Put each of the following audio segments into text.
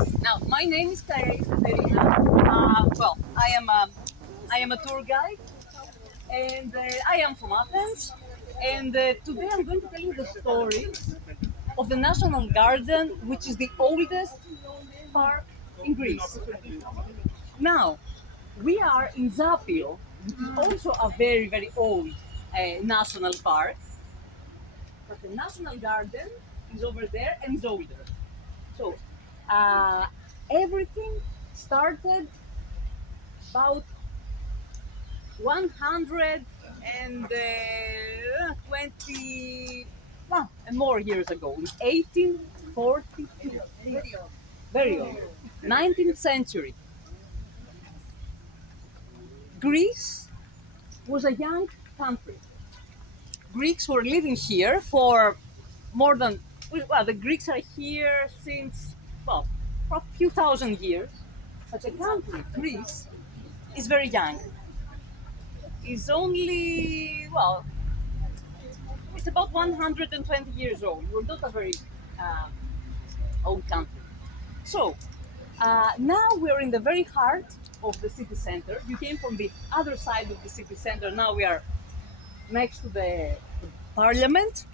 Now, my name is Katerina. I am a tour guide, and I am from Athens. And today I'm going to tell you the story of the National Garden, which is the oldest park in Greece. Now, we are in Zapio, which is also a very, very old national park. But the National Garden is over there and is older. So, uh, everything started about 120 and more years ago, in 1842. Very old. 19th century. Greece was a young country. Greeks were living here for more than, well, the Greeks are here since, well, for a few thousand years. But the country, Greece, is very young. It's only, well, it's about 120 years old. We're not a very old country. So, now we're in the very heart of the city center. You came from the other side of the city center. Now we are next to the parliament.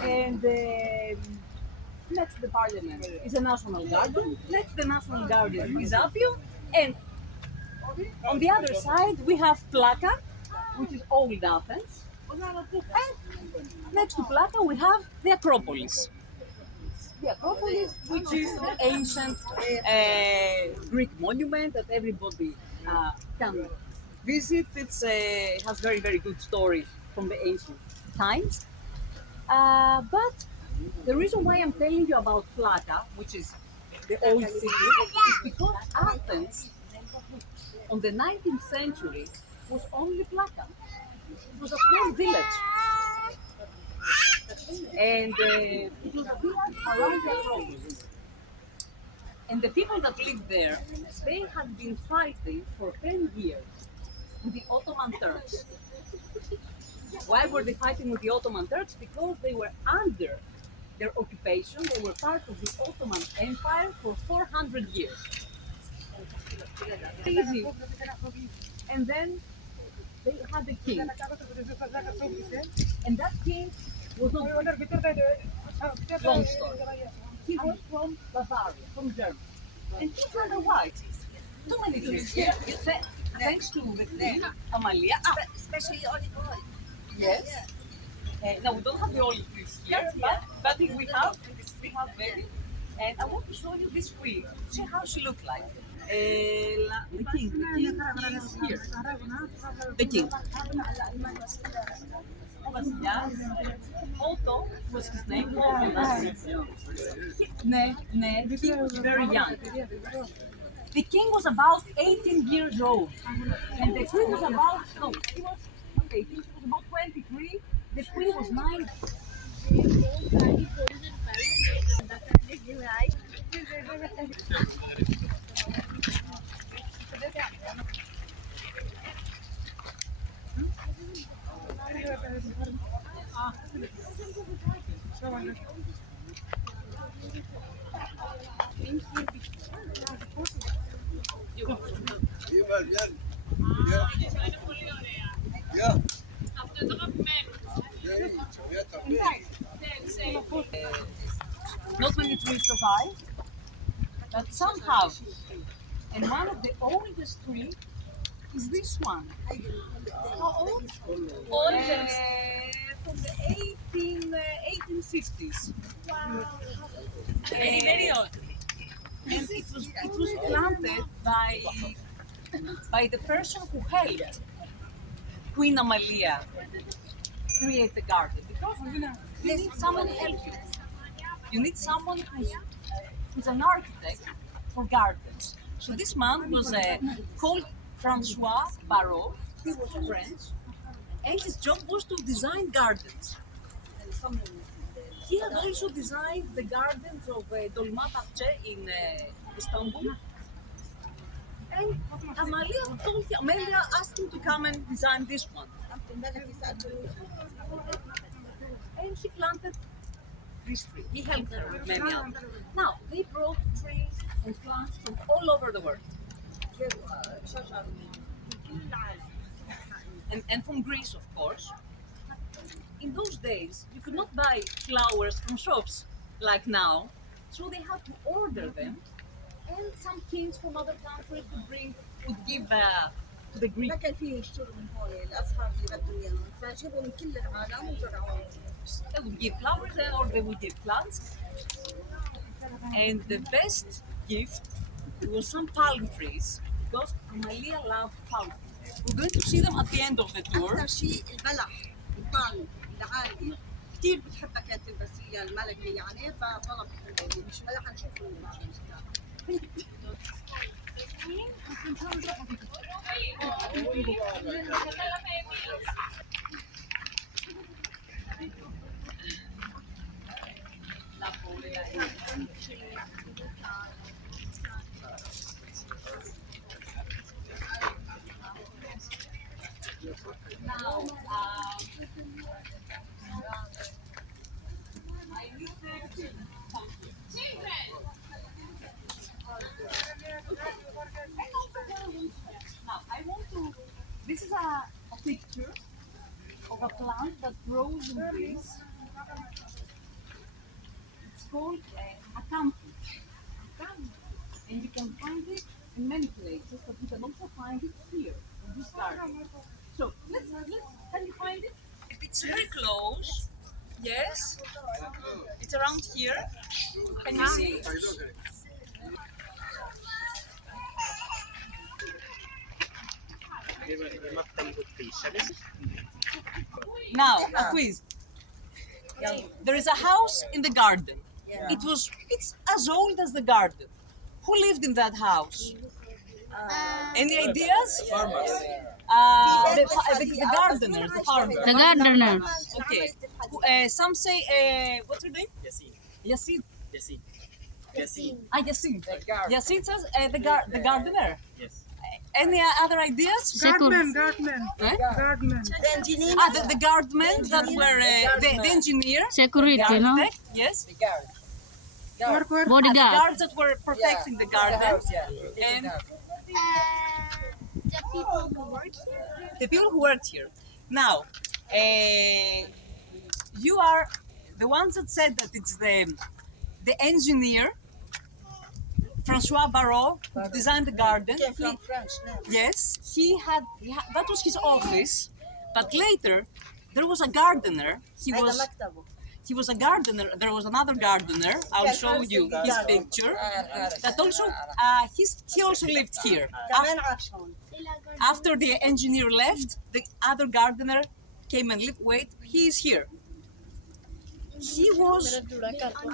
And next to the parliament is a national garden. Next to the national garden is Apio. And on the other side, we have Plaka, which is old Athens. And next to Plaka, we have the Acropolis. The Acropolis, which is the ancient Greek monument that everybody can visit. It has very, very good stories from the ancient times. But the reason why I'm telling you about Plaka, which is the old city, is because Athens, on the 19th century, was only Plaka. It was a small village. And it was a village around the Acropolis. And the people that lived there, they had been fighting for 10 years with the Ottoman Turks. Why were they fighting with the Ottoman Turks? Because they were under their occupation. They were part of the Ottoman Empire for 400 years. Easy. And then they had a king. And that king was not long story. He was from Bavaria, from Germany. And he had a wife. Too many trees here. Thanks to the queen, Amalia. Especially olive oil. Yes. Now we don't have the olive trees here, but we have many. And I want to show you this queen. See how she looked like. The king is here. The king. Otto was his name. The king was very young. The king was about 18 years old, and the queen was about, no, he was, okay, he was about 23, the queen was 9. Not many trees survive, but some have. And one of the oldest trees is this one. How old? Oldest. From the 1850s. Wow. Very old. And it was planted by the person who helped Queen Amalia create the garden. Because you need someone to help you. You need someone who's an architect for gardens. So this man was called Francois Barrault. He was French, and his job was to design gardens. He had also designed the gardens of Dolma Bahçe in Istanbul. And Amalia asked him to come and design this one. And she planted this tree. He helped her with many others. Now, they brought and plants from all over the world. And from Greece, of course. In those days, you could not buy flowers from shops like now, so they had to order them, and some kings from other countries would give to the Greek. ما كان فيه يشتروا من هون الأزهار اللي بدهم إياهم فجابوا من كل العالم وزرعوهم. They would give flowers or they would give plants. And the best gift was some palm trees, because Amalia loved palm trees. We're going to see them at the end of the tour. أكثر شيء البلح البالم العالي كثير بتحبها كانت البسية الملكة يعني فطلبت مش هلا حنشوفهم بعد Now, I want to. This is a picture of a plant that grows in Greece. It's called acanthus. And you can find it in many places, but you can also find it here in this garden. So let's can you find it? It's very close. Yes. It's around here. Can you see? Now, a quiz. There is a house in the garden. It's as old as the garden. Who lived in that house? Any ideas? Farmers. The gardeners, the farmers. The gardener. Okay. Some say, what's her name? Yasin. Yasin. Yasin. Yasin. Yasin says the gardener. Yes. Any other ideas? Guardman. Eh? The engineer The guardmen that were the engineer, Security, the no? architect, yes. The Bodyguard. guards that were protecting the garden. And The people who work here? the people who worked here. Now, you are the ones that said that it's the engineer, Francois Barrault, who designed the garden. came from French now. Yes, he had that was his office, but later there was a gardener. هذا مكتبه. He was a gardener. There was another gardener. I'll show you his picture. That also he also lived here. كمان عاش هون. After the engineer left, the other gardener came and lived. Wait, he is here. He was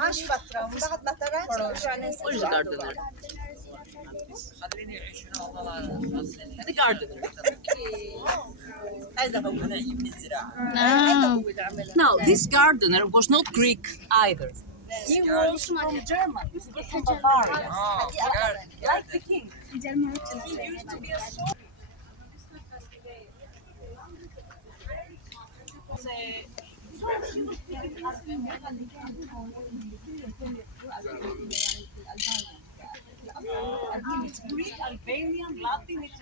عاش فترة ومن بعد ما ترك رجع ناس. what is the gardener? The gardener. هذا هو. Ah. هو اللي عملها. Now, this gardener was not Greek either. He was from Germany. He was from Bavaria. Like the king. He used to be a soldier. It's Greek, Albanian, Latin, it's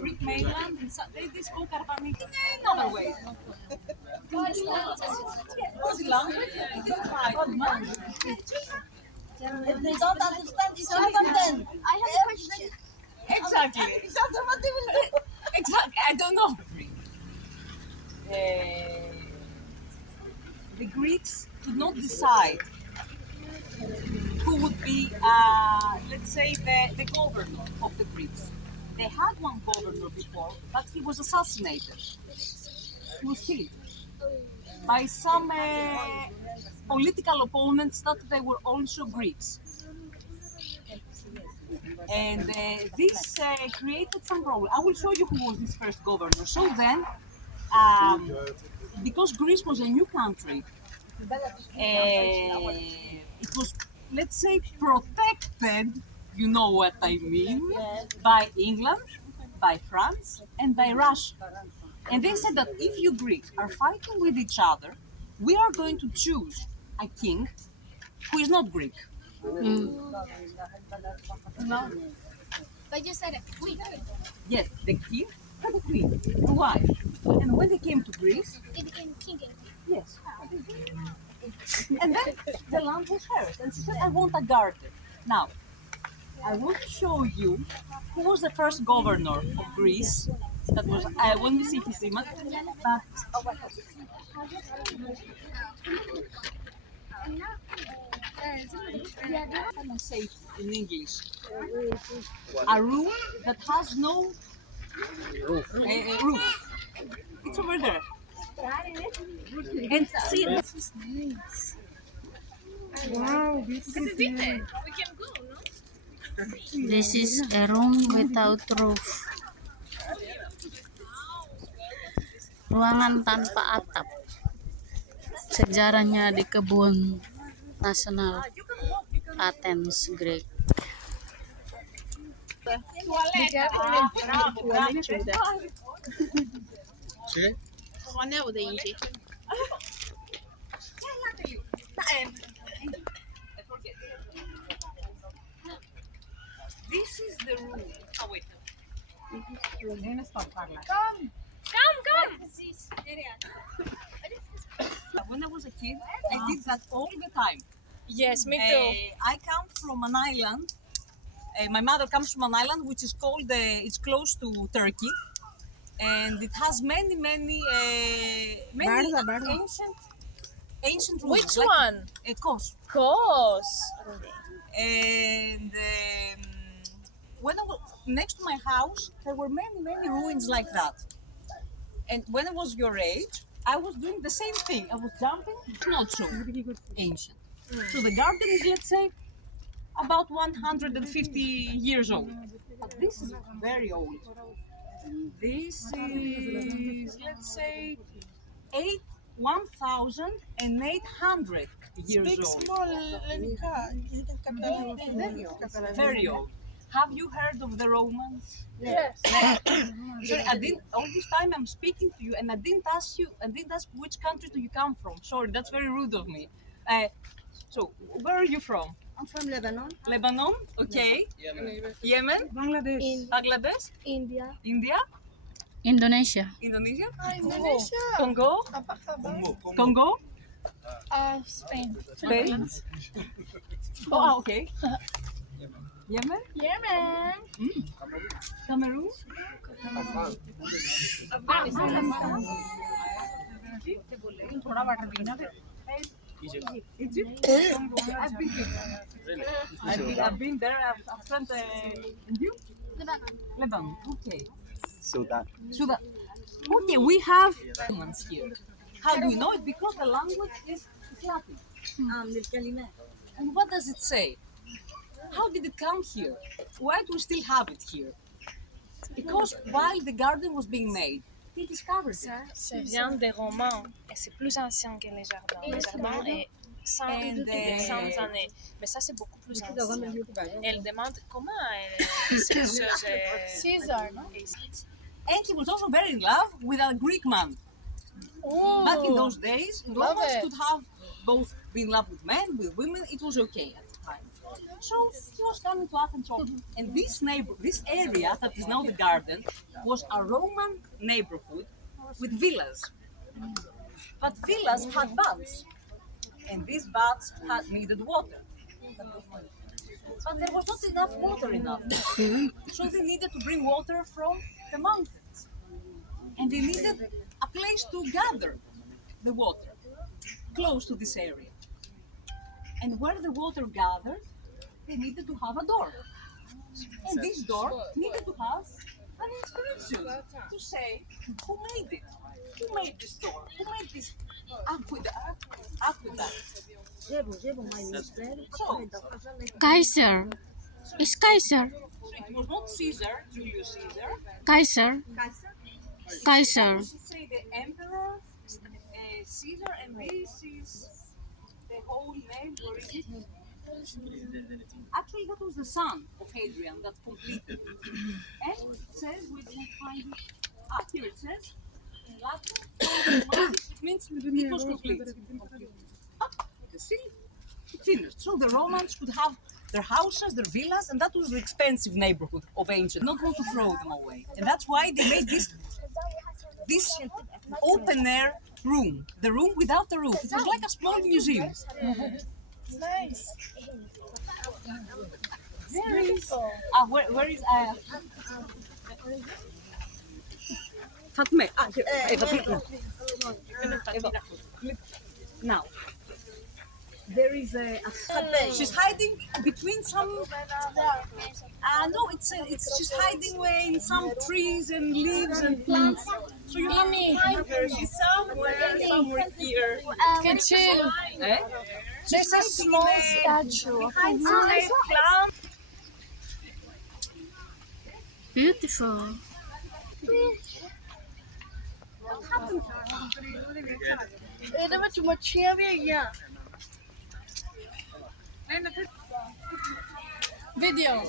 Greek mainland, and they spoke Arabic in another way. The language, If they don't understand each other then. I have a question. Exactly. Each other what they will do. Exactly. I don't know. The Greeks could not decide who would be, let's say, the governor of the Greeks. They had one governor before, but he was assassinated. He was killed by some political opponents that they were also Greeks. And this created some problem. I will show you who was this first governor. So then, because Greece was a new country, it was, let's say, protected, you know what I mean, by England, by France, and by Russia. And they said that if you Greeks are fighting with each other, we are going to choose a king who is not Greek. No. But you said it. Queen. Yes, the king and the queen, the wife. And when they came to Greece, They became king and queen. yes. And then the land was hers. And she said, I want a garden. Now, I want to show you who was the first governor of Greece. That was, I want to see his image. But, how can I say it in English? A room that has no roof. It's over there. And see, This is nice. This is a room without roof. Ruangan tanpa atap. Sejarahnya di kebun nasional Athens, Greek. this is the room. Oh, wait. When I was a kid, I did that all the time. Yes, me too. I come from an island. My mother comes from an island which is called, it's close to Turkey. And it has many ancient rooms. Which one? Kos. Kos. And when I was next to my house, there were many ruins like that. And when I was your age, I was doing the same thing. I was jumping. It's not so ancient. So the garden is, let's say, about 150 years old. But this is very old. This is, let's say, 1,800 years old. Very old. Have you heard of the Romans? Yes. Sorry, I didn't. All this time I'm speaking to you, and I didn't ask you. I didn't ask which country do you come from. Sorry, that's very rude of me. So, where are you from? I'm from Lebanon. Lebanon. Okay. Yemen. Bangladesh. India. India. Indonesia. Indonesia. Indonesia. Congo. Congo. Spain. Spain. Oh, okay. Yemen. Yemen. Cameroon. Egypt. I've been there. I've spent. And you? Lebanon. Okay. Sudan. Sudan. Okay, we have Romans here. How do we know it? Because the language is Latin. للكلمات. And what does it say? How did it come here? Why do we still have it here? Because while the garden was being made, they discovered it. Ça vient des romans et c'est plus ancien que les jardins. Les jardins est 100 années. Mais ça, c'est beaucoup plus ancien. Elle demande comment Caesar. And he was also very in love with a Greek man. Back in those days, Romans it. could have both been in love with men, with women. It was okay at the time. So he was coming to Athens often. And this area that is now the garden, was a Roman neighborhood with villas. But villas had baths, and these baths needed water. But there was not enough water in Athens, so they needed to bring water from the mountains, and they needed a place to gather the water close to this area. And where the water gathered, they needed to have a door. And this door needed to have an inscription to say who made it. Who made this door? Who made this aqueduct? So Kaiser. Is Kaiser. it was not Caesar, Julius Caesar. Kaiser. Kaiser. We should say the emperor Caesar, and this is the whole name. Where is it? Actually, that was the son of Hadrian that completed it. And it says, we don't find it. Here it says, in Latin, it means it was complete. You can see, finished. So the Romans could have their houses, their villas, and that was the expensive neighborhood of ancient. Not want to throw them away, and that's why they made this open air room, the room without the roof. It was like a small museum. Nice. Where is Fatme? Now, there is she's hiding between some. No, she's hiding away in some trees and leaves and plants. So you have to find her. She's somewhere here. Kitchen. Eh? There's a small statue of a Plant. Beautiful. dapat cuma cewek ya. video.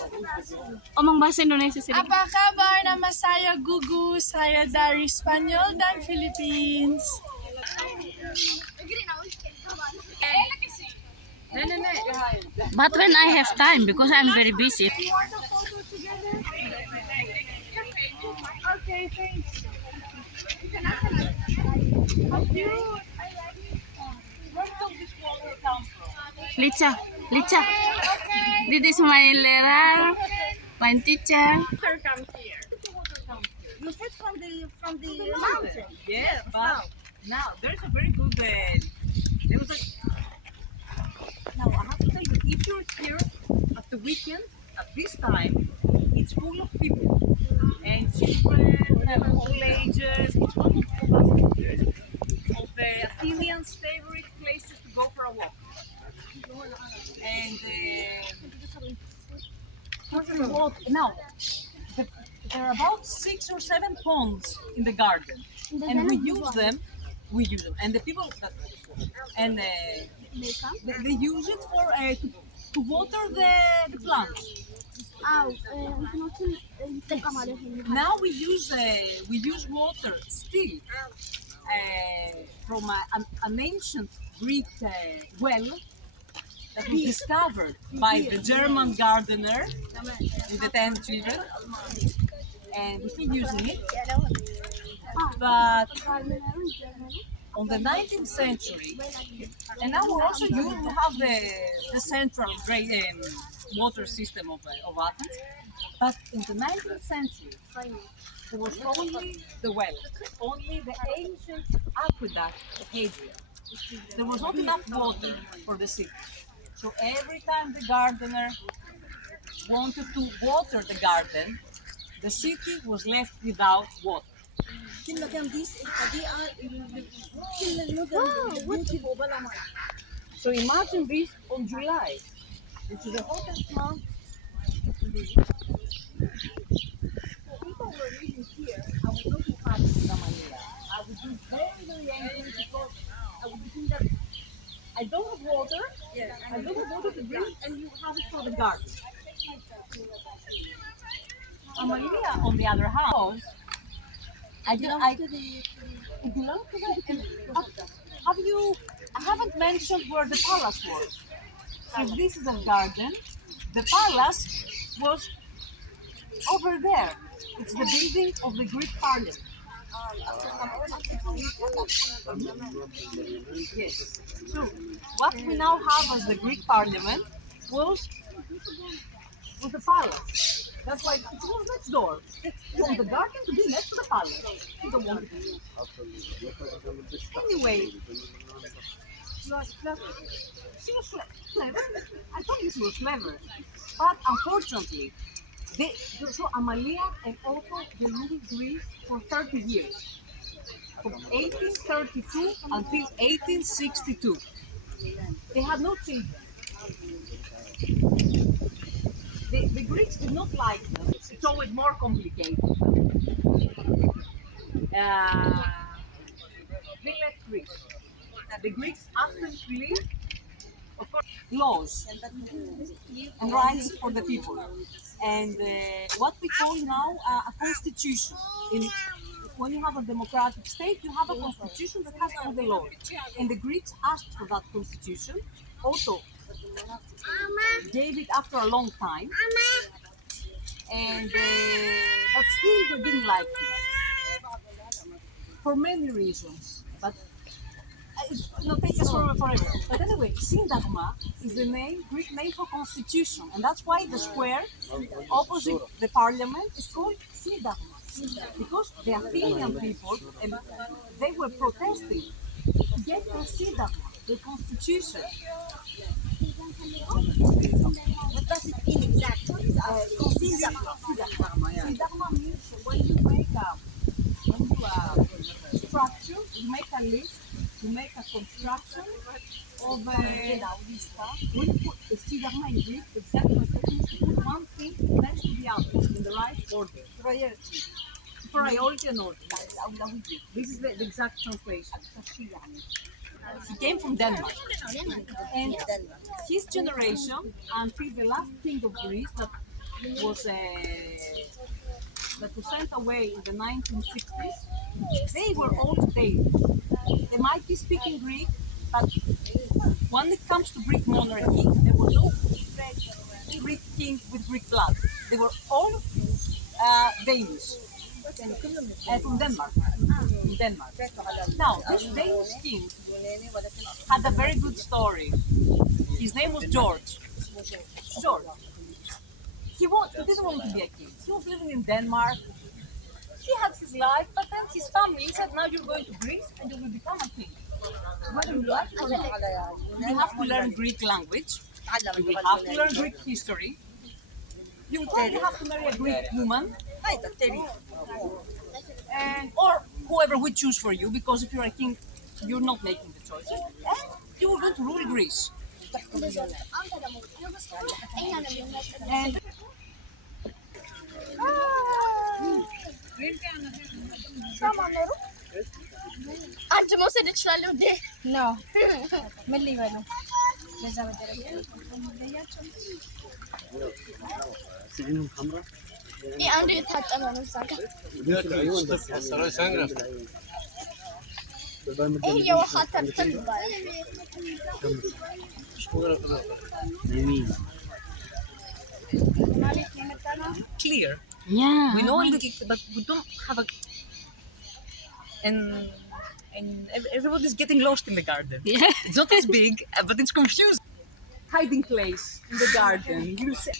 Omong bahasa Indonesia sedikit. Apa kabar? Nama saya Gugu. Saya dari Spanyol dan Philippines. But when I have time, because I'm very busy. Okay, thanks. Licha, Licha. This is my little, my teacher. You said from the mountain. Yes, but now there's a very good. There was a. Now I have to tell you, if you're here at the weekend at this time, it's full of people and children of all ages. It's one of the Athenians' favorite places to go for a walk. And now there are about 6 or 7 ponds in the garden, and we use them. And the people that they use it for to water the plants. Now we use water still from an ancient Greek well that was discovered by the German gardener with the 10 children, and we're still using it. But on the 19th century, and now we're also used to have the central water system of Athens, but in the 19th century, there was only the well, only the ancient aqueduct of Hadria. There was not enough water for the city. So every time the gardener wanted to water the garden, the city was left without water. So imagine this on July, which is the hottest month. If I were living here, I would not be happy with Amalia. I would be very, very angry because I would think that I don't have water, I don't have water to drink, and you have it for the garden. Amalia, on the other hand, it belongs to the. I haven't mentioned where the palace was. So this is a garden. The palace was over there. It's the building of the Greek Parliament. Yes. So what we now have as the Greek Parliament was the palace. That's why it was next door. From the garden to be next to the palace. You don't want it. Anyway, she was clever. I told you she was clever. But unfortunately, so Amalia and Otto, they ruled Greece for 30 years. From 1832 until 1862. They had no children. The Greeks did not like them. It's always more complicated. They left Greece. The Greeks asked them to leave, of course, laws and rights for the people. And what we call now a constitution. When you have a democratic state, you have a constitution that has all the laws. And the Greeks asked for that constitution. Otto gave it after a long time, and but still they didn't like it for many reasons. But it's not take us forever. But anyway, Syntagma is the name, Greek name for constitution, and that's why the square opposite the parliament is called Syntagma, because the Athenian people and they were protesting to get their Syntagma, the constitution. What does it mean exactly? Syntagma means when you make a structure, you make a list, you make a construction of a when you put the Syntagma in Greek, the exact translation is to put one thing next to the other in the right order. Priority and order. This is the exact translation. He came from Denmark. And his generation, until the last king of Greece was sent away in the 1960s, they were all Danish. They might be speaking Greek, but when it comes to Greek monarchy, there was no Greek king with Greek blood. They were all Danish. From Denmark. From Denmark. Now, this Danish king had a very good story. His name was George. George. He didn't want to be a king. He was living in Denmark. He had his life, but then his family said, now you're going to Greece and you will become a king. Whether you like it or not, you have to learn Greek language. You will have to learn Greek history. You will probably have to marry a Greek woman. And, or whoever we choose for you, because if you're a king, you're not making the choices. And you are going to rule Greece. And انت مو سدت شلون ودي No. ملي ولو. لازم عينهم حمراء اي انا يتحطم انا وساكا هي وخاطر تكبر clear. Yeah. We know a little, but we don't have a. And everybody's getting lost in the garden. Yeah. It's not as big, but it's confusing. Hiding place in the garden. You say.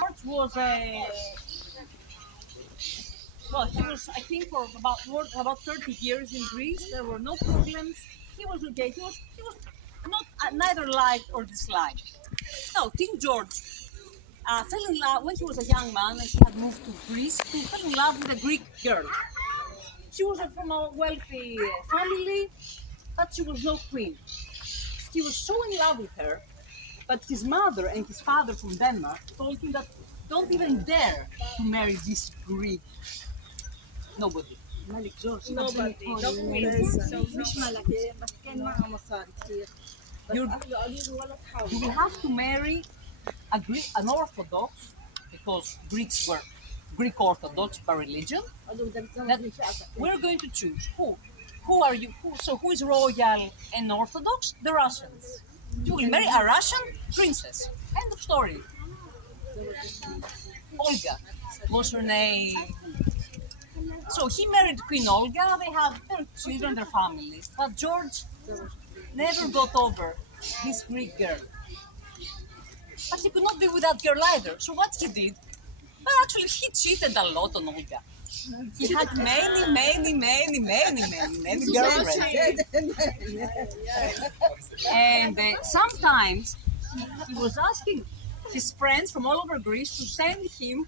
George was a well, he was I think for about 30 years in Greece. There were no problems. He was okay. He was not neither liked or disliked. Now, King George fell in love when he was a young man and he had moved to Greece. He fell in love with a Greek girl. She was from a wealthy family, but she was no queen. He was so in love with her, but his mother and his father from Denmark told him that don't even dare to marry this Greek. Nobody. Nobody, not queens. So You will have to marry an Orthodox, because Greeks were Greek Orthodox by religion. That we're going to choose who are you? Who is royal and Orthodox? The Russians. You will marry a Russian princess. End of story. Olga was her name. So he married Queen Olga. They had their children, their families. But George never got over this Greek girl. But he could not be with that girl either. So what he did? Well, actually, he cheated a lot on Olga. He had many girlfriends. And sometimes he was asking his friends from all over Greece to send him.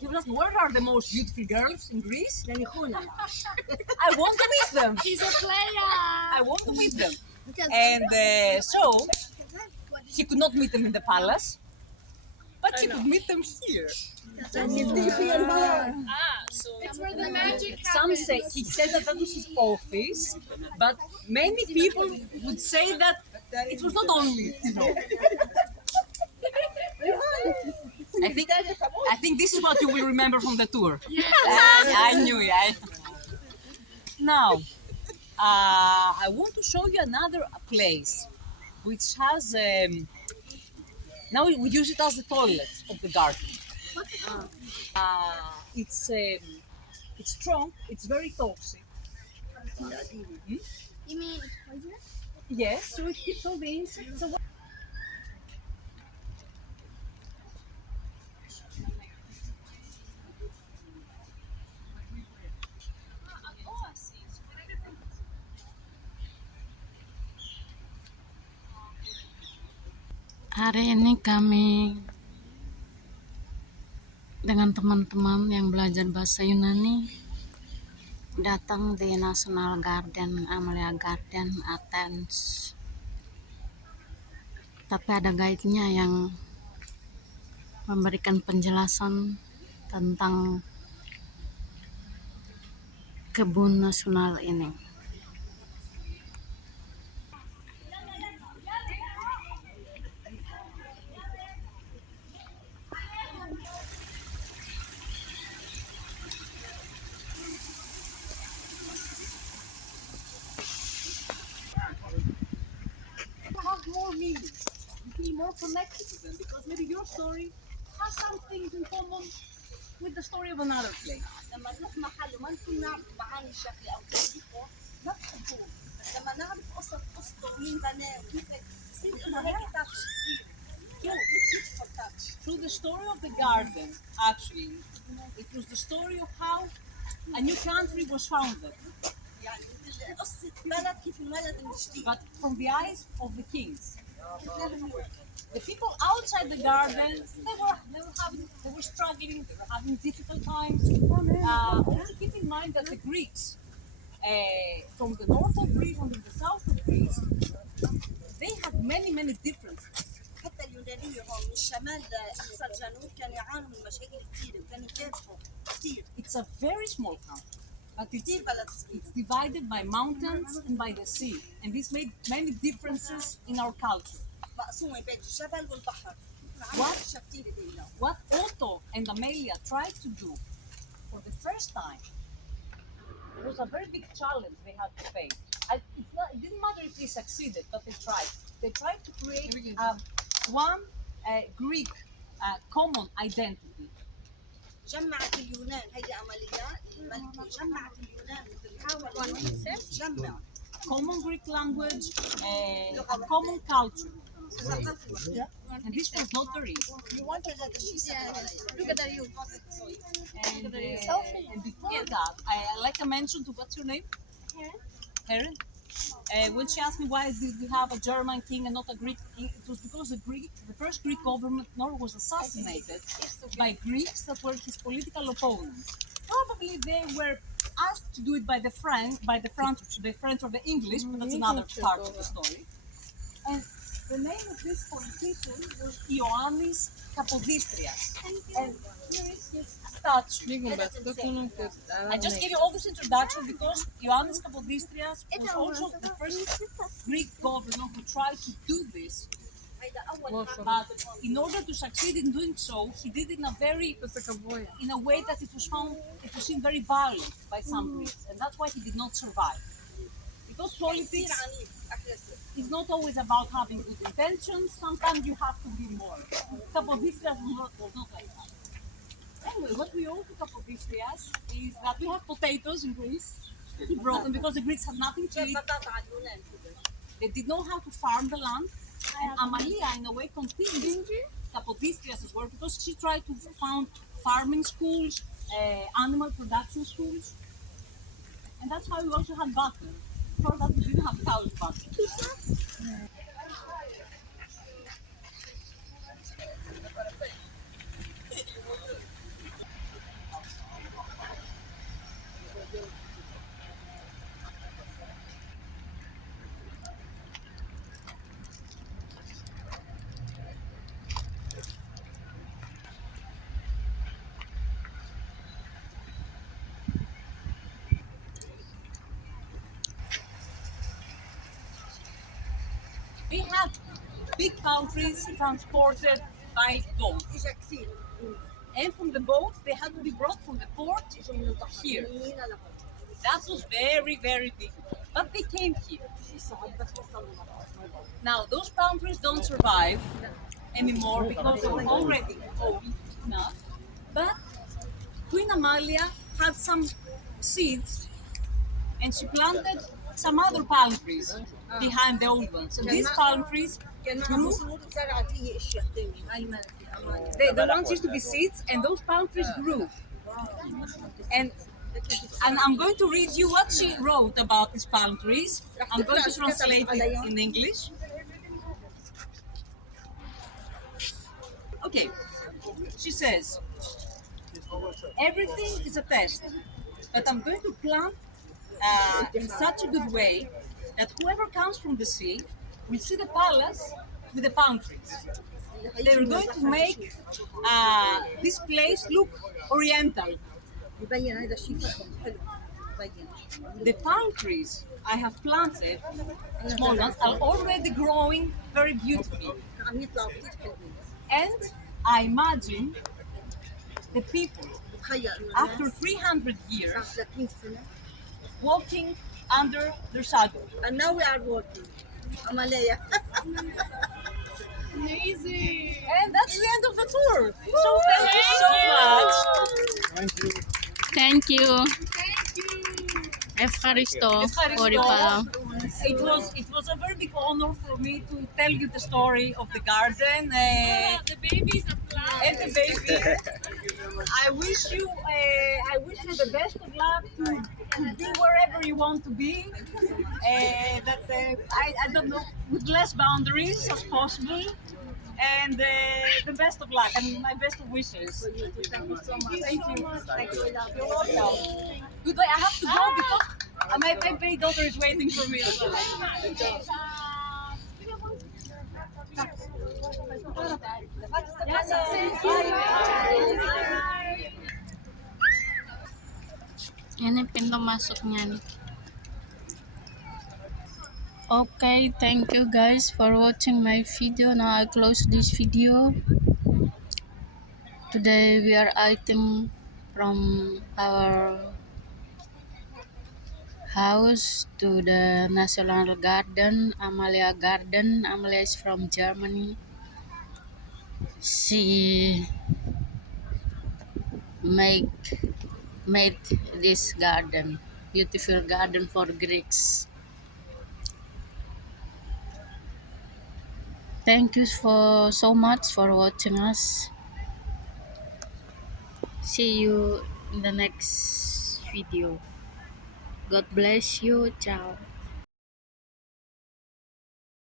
He was asking, where are the most beautiful girls in Greece? I want to meet them. He's a player. I want to meet them. And so he could not meet them in the palace, but he could meet them here. so It's where the magic Some happens. say he said that was his office, but many people would say that it was not only, I think this is what you will remember from the tour. I knew it. Now, I want to show you another place which has, now we use it as the toilet of the garden. It's strong, it's very toxic. You mean it's poisonous? Yes, so it keeps all the insects away. Hari ini kami dengan teman-teman yang belajar bahasa Yunani datang di National Garden, Amalia Garden, Athens. Tapi ada guide-nya yang memberikan penjelasan tentang kebun nasional ini. Have more meaning. You feel more connected to them because maybe your story has some things in common with the story of another place. لما نروح محل وما نكون نعرف معاني الشكل او تاريخه ما بحبوه، بس لما نعرف قصته ومين بناه وكيف بصير انه هيك تاتش صغير beautiful touch. Through the story of the garden, actually, it was the story of how a new country was founded, يعني قصة بلد كيف انولد من جديد. but from the eyes of the kings. The people outside the garden, they were struggling, they were having difficult times. Also keep in mind that the Greeks, from the north of Greece and the south of Greece, they had many differences. حتى اليونانية هم من الشمال لأقصى الجنوب كانوا يعانوا من مشاكل كثيرة وكانوا يكافحوا كثير. It's a very small country, but كثير بلد صغير. it's divided by mountains and by the sea, and this made many differences in our culture. مقسومة بين الجبل والبحر. What? أشياء كثير بينهم. What Otto and Amalia tried to do for the first time was a very big challenge they had to face. It didn't matter if they succeeded, but they tried. They tried to create one Greek common identity. جمعت اليونان هيدي عملية الملكة جمعت اليونان بتحاول تجمع Common Greek language, a common culture. And this was not very easy. You wanted هذا الشيء سهل. Look at you. And before that, like I mentioned, what's your name? Karen. When she asked me why did we have a German king and not a Greek king, it was because the first Greek governor was assassinated by Greeks that were his political opponents. Probably they were asked to do it by the French or the English, but that's another part of the story. And the name of this politician was Ioannis Kapodistrias. And here is his statue. I just gave you all this introduction because Ioannis Kapodistrias was also the first Greek governor who tried to do this. But in order to succeed in doing so, he did it in a way that it was seen very violent by some Greeks, and that's why he did not survive. Because politics is not always about having good intentions. Sometimes you have to be more. Kapodistrias was not like that. Anyway, what we owe to Kapodistrias is that we have potatoes in Greece. He brought them because the Greeks had nothing to eat. They did know how to farm the land. And Amalia, in a way, continued Kapodistrias' work because she tried to found farming schools, animal production schools. And that's why we also had butter. Before that, we didn't have cow's butter. had big palm trees transported by boat. And from the boat, they had to be brought from the port here. That was very, very big. But they came here. Now, those palm trees don't survive anymore because they're already old enough. But Queen Amalia had some seeds and she planted some other palm trees behind the old ones. So these palm trees grew. The ones used to be seeds, and those palm trees grew. And I'm going to read you what she wrote about these palm trees. I'm going to translate it in English. Okay. She says, everything is a test, but I'm going to plant in such a good way that whoever comes from the sea will see the palace with the palm trees. They're going to make this place look oriental. The palm trees I have planted, small ones, are already growing very beautifully. And I imagine the people, after 300 years, walking under their shadow. And now we are walking. Amalia. Amazing. And that's the end of the tour. So thank you so much. Thank you. Ευχαριστώ πολύ πάρα. It was a very big honor for me to tell you the story of the garden. The babies apply. And the baby. I wish you the best of luck to be wherever you want to be. I don't know, with less boundaries as possible. And the best of luck and my best of wishes. Thank you so much. Thank you. Thank you. You're welcome. Goodbye. I have to go because my baby daughter is waiting for me as well. Ini pintu masuknya nih. Okay, thank you guys for watching my video. Now I close this video. Today we are eating from our house to the National Garden, Amalia Garden. Amalia is from Germany. She made this garden, beautiful garden for Greeks. Thank you for so much for watching us. See you in the next video. God bless you. Ciao.